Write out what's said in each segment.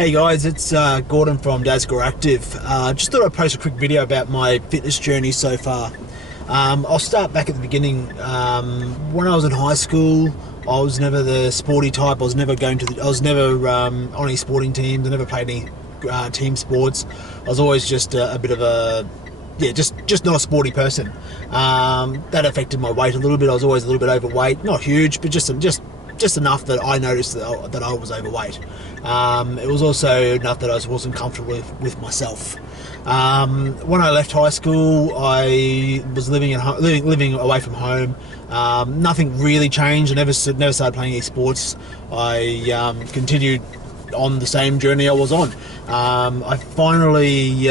Hey guys, it's Gordon from Dascore Active. Just thought I'd post a quick video about my fitness journey so far. I'll start back at the beginning. When I was in high school, I was never the sporty type. I was never on any sporting teams. I never played any team sports. I was always just a bit of a just not a sporty person. That affected my weight a little bit. I was always a little bit overweight, not huge, but just enough that I noticed that I was overweight. It was also enough that I wasn't comfortable with myself. When I left high school, I was living away from home. Nothing really changed. I never started playing any sports. I continued on the same journey I was on. I finally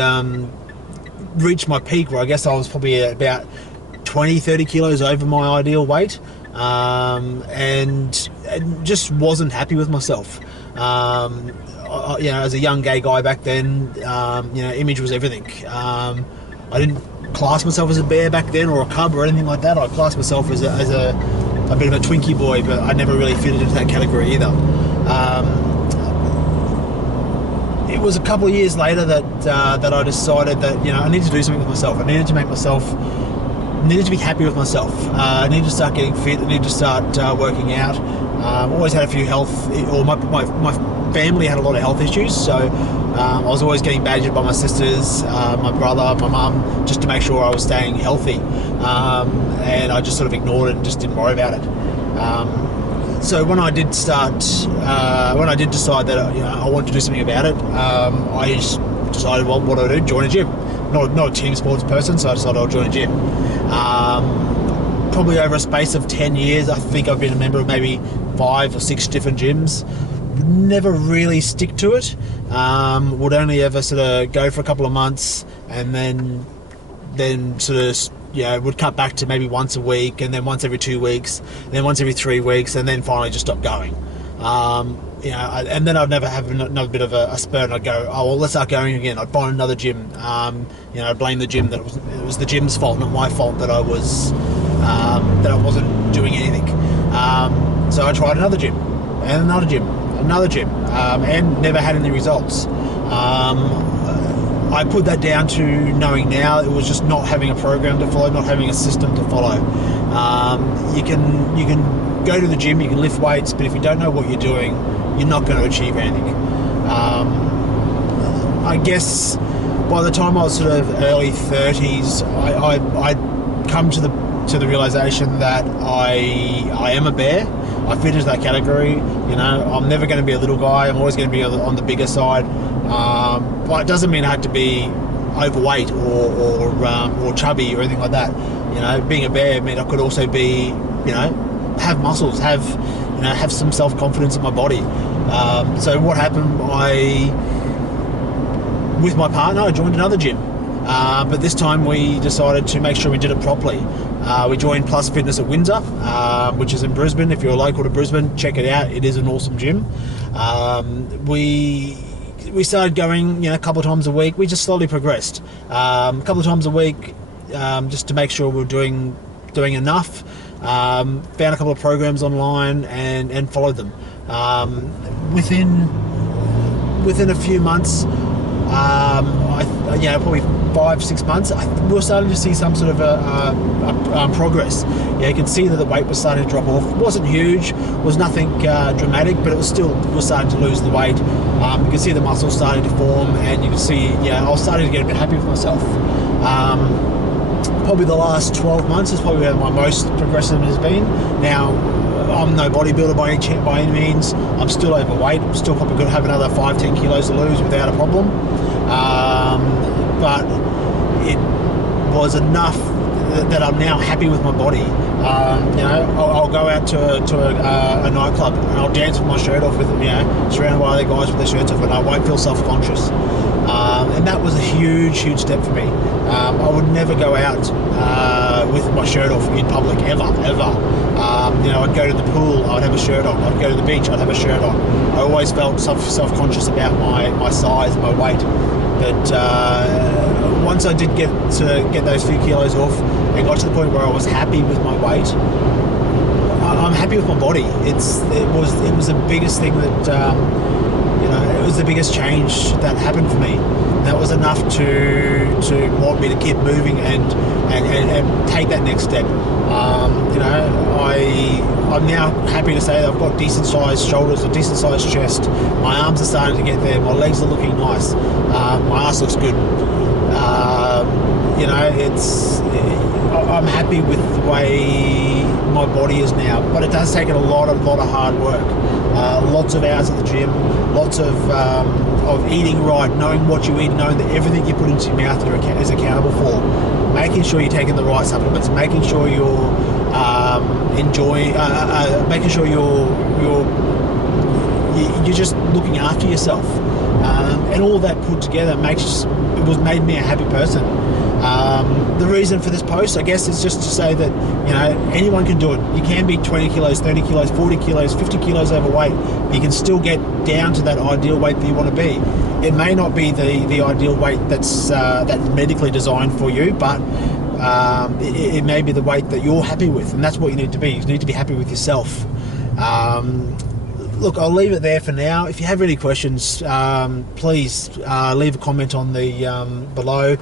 reached my peak where I guess I was probably about 20-30 kilos over my ideal weight. And just wasn't happy with myself. As a young gay guy back then, image was everything. I didn't class myself as a bear back then, or a cub, or anything like that. I classed myself as a bit of a Twinkie boy, but I never really fitted into that category either. It was a couple of years later that I decided that I needed to do something with myself. I needed to be happy with myself. I needed to start getting fit. I needed to start working out. Always had a few my family had a lot of health issues, so I was always getting badgered by my sisters, my brother, my mum, just to make sure I was staying healthy. And I just sort of ignored it and just didn't worry about it. So when I did decide that I wanted to do something about it, I just decided, well, what do I do? Join a gym. Not a team sports person, so I decided I'll join a gym. Probably over a space of 10 years, I think I've been a member of maybe 5 or 6 different gyms. Never really stick to it. Would only ever sort of go for a couple of months, and then sort of would cut back to maybe once a week, and then once every 2 weeks, and then once every 3 weeks, and then finally just stop going. And then I'd never have another bit of a spurt, and I'd go, oh well, let's start going again. I'd find another gym. I'd blame the gym that it was the gym's fault, not my fault that I wasn't doing anything. So I tried another gym, and another gym, and never had any results. I put that down to knowing now it was just not having a program to follow, not having a system to follow. You can go to the gym, you can lift weights, but if you don't know what you're doing, you're not going to achieve anything. I guess by the time I was sort of early 30s, I'd come to the realization that I am a bear. I fit into that category. I'm never going to be a little guy. I'm always going to be on the bigger side. But it doesn't mean I had to be overweight or chubby or anything like that. Being a bear meant I could also be, have muscles, have some self-confidence in my body. So what happened? With my partner, I joined another gym. But this time we decided to make sure we did it properly. We joined Plus Fitness at Windsor, which is in Brisbane. If you're local to Brisbane, check it out. It is an awesome gym. We started going, a couple of times a week. We just slowly progressed. A couple of times a week, just to make sure we're doing enough. Found a couple of programs online and followed them. Within a few months, probably 5-6 months, we were starting to see some sort of progress. You could see that the weight was starting to drop off. It wasn't huge, was nothing dramatic, but it was starting to lose the weight. You could see the muscles starting to form, and you could see, I was starting to get a bit happy with myself. Probably the last 12 months is probably where my most progressive has been. Now, I'm no bodybuilder by any means. I'm still overweight. I'm still probably going to have another 5-10 kilos to lose without a problem. But it was enough that I'm now happy with my body. I'll go out to a nightclub and I'll dance with my shirt off, surrounded by other guys with their shirts off, and I won't feel self-conscious. And that was a huge step for me. I would never go out with my shirt off in public, ever. I'd go to the pool, I'd have a shirt on. I'd go to the beach, I'd have a shirt on. I always felt self-conscious about my size and my weight. But once I did get those few kilos off and got to the point where I was happy with my weight, I'm happy with my body. It was the biggest thing that it was the biggest change that happened for me. That was enough to want me to keep moving and take that next step. I'm now happy to say that I've got decent sized shoulders, a decent sized chest. My arms are starting to get there. My legs are looking nice. My ass looks good. I'm happy with the way my body is now, but it does take a lot of hard work. Lots of hours at the gym, lots of eating right, knowing what you eat, knowing that everything you put into your mouth is accountable for, making sure you're taking the right supplements, making sure you're making sure you're just looking after yourself, and all that put together made me a happy person. The reason for this post, I guess, is just to say that anyone can do it. You can be 20 kilos, 30 kilos, 40 kilos, 50 kilos overweight. You can still get down to that ideal weight that you want to be. It may not be the ideal weight that's medically designed for you, but it may be the weight that you're happy with, and that's what you need to be. You need to be happy with yourself. Look, I'll leave it there for now. If you have any questions, please leave a comment on the below.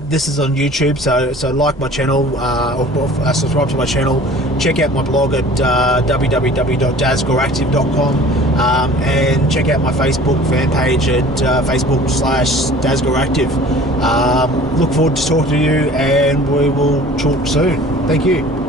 This is on YouTube, so like my channel or subscribe to my channel. Check out my blog at www.dazgoractive.com, and check out my Facebook fan page at facebook.com/dazgoractive. Look forward to talking to you, and we will talk soon. Thank you.